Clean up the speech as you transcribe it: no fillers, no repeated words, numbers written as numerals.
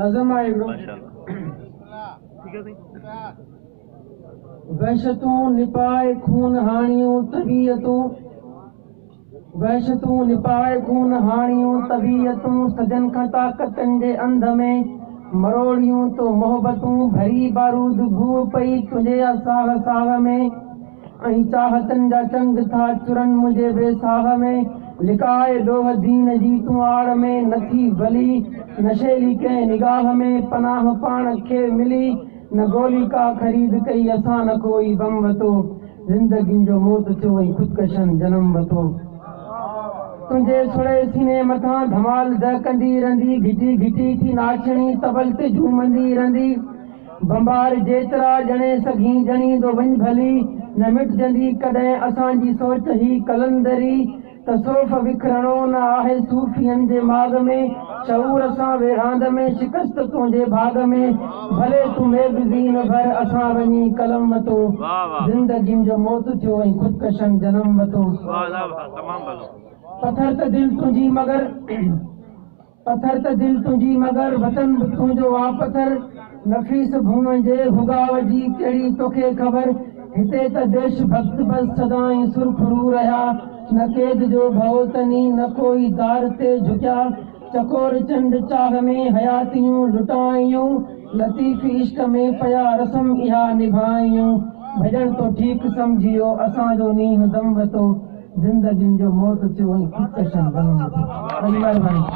नज़म आहे हिकिड़ो वहशतूं निपाए खून हाणियूं तबीयतूं वहशतूं निपाए खून हाणियूं तबीयतूं सजन खां ताक़तनि जे अंध में मरोड़ियूं तो मोहबतूं भरी बारूद भूअ पई तुंहिंजे साह साह में ऐं चाहतनि जा चंग था चुरनि मुंहिंजे बेसाह में लिकाए ॾोह दीन जी तूं आड़ में नथी भली नशेली कंहिं निगाह में पनाह पाण खे मिली न गोली का ख़रीद कई असां न कोई बम वरितो ज़िंदगी जो मौत थियो ऐं ख़ुदकशनि जनम वरितो तुंहिंजे सुड़े सीने मथां धमाल दहकंदी रहंदी घिटी घिटी थी नाचणी तबल ते झूमंदी रहंदी बंबार जेतिरा ॼणे सघी ॼणींदो वञ भली न मिटजंदी कॾहिं असांजी सोच ही कलंदरी तसोफ़ विखरणो न आहे सूफ़ियनि जे माग में शऊर सां वेरांद में शिकस्त तुंहिंजे भाग में भले तूं मेगज़ीन भर असां वञी कलम वरितो ज़िंदगी जो मौत थियो ऐं ख़ुदकशनि जनम वरितो पत्थर त दिल तुंहिंजी मगर वतन बि तुंहिंजो आ पत्थर नफ़ीस भूम जे भुगाव जी कहिड़ी तोखे ख़बर हिते त देश भक्त बस सदाईं सुरखरू रहिया न क़ैद जो भउ तनी न कोई दार ते झुकिया चकोर चंड चाह में हयातियूं लुटायूं लतीफ़ इश्क में पया रस्म इहा निभायूं भॼन तो ठीक सम्झियो असांजो नींहुं दम वरितो ज़िंदगी जो मौत थियो ऐं ख़ुदकशनि जनम वरितो।